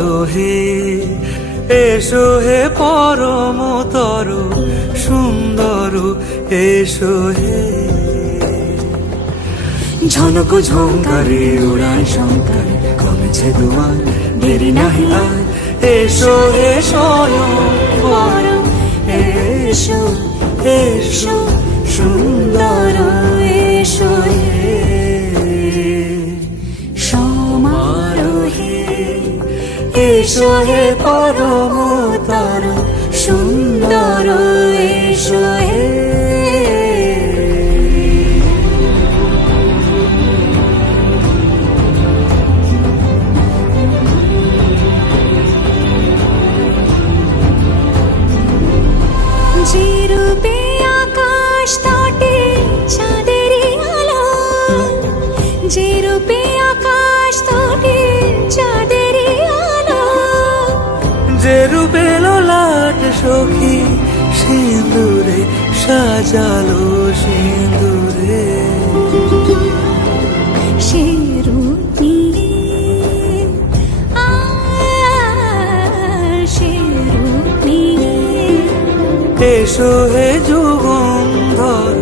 আলো হে, এসো হে পরমতর সুন্দর, এসো হে। ঝনক ঝঙ্কারে উড়ায় শঙ্কারে কমেছে দুয়ার, দেরি নাহি আর, এসো হে স্বয়ং বর, এসো এসো সুন্দর, এসো হে সমারোহে, এসো হে পরমতর সুন্দর, এসো হে। যে রূপে আকাশ তটে চাঁদেরই আলো, যে রূপে আকাশ তটে চাঁদেরই আলো, যে রূপে ললাট সখী সিঁদুরে সাজালো সিঁদুরে, সে রূপ নিয়ে, সে রূপ নিয়ে, এসো হে যুগন্ধর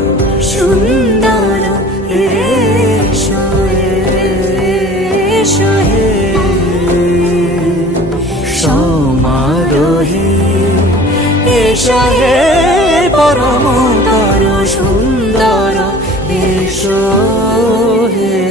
সুন্দর, এসো এসো হে সমারোহে, এসো হে পরমতর সুন্দর, এসো হে।